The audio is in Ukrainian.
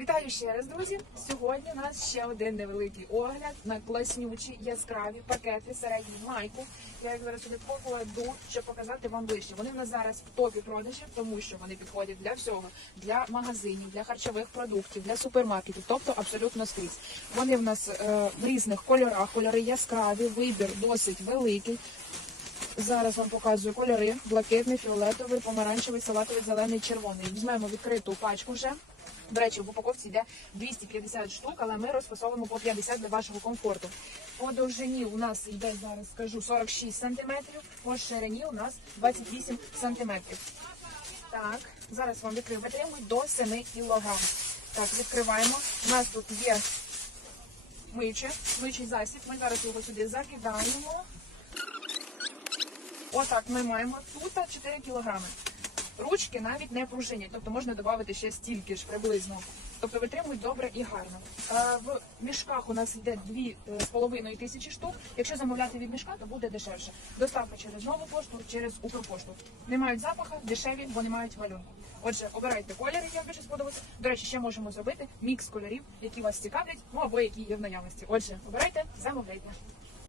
Вітаю ще раз, друзі. Сьогодні у нас ще один невеликий огляд на класнючі яскраві пакети середній майку. Я їх зараз сюди покладу, щоб показати вам ближче. Вони в нас зараз в топі продажів, тому що вони підходять для всього, для магазинів, для харчових продуктів, для супермаркетів, тобто абсолютно скрізь. Вони в нас е, в різних кольорах, кольори яскраві, вибір досить великий. Зараз вам показую кольори: блакитний, фіолетовий, помаранчевий, салатовий, зелений, червоний. Візьмемо відкриту пачку вже. До речі, в упаковці йде 250 штук, але ми розфасовуємо по 50 для вашого комфорту. По довжині у нас йде зараз скажу 46 см, по ширині у нас 28 см. Так, зараз вам відкрию. Витримують до 7 кг. Так, відкриваємо. У нас тут є миче, мичий засіб. Ми зараз його сюди закидаємо. Отак ми маємо тут 4 кілограми. Ручки навіть не пружинять, тобто можна додати ще стільки ж приблизно. Тобто витримують добре і гарно. Е, В мішках у нас йде 2,5 тисячі штук. Якщо замовляти від мішка, то буде дешевше. Доставка через нову пошту, через Укрпошту. Не мають запаха, дешеві, бо не мають малюнку. Отже, обирайте колір, який вам більше сподобається. До речі, ще можемо зробити мікс кольорів, які вас цікавлять, ну або які є в наявності. Отже, обирайте, замовляйте.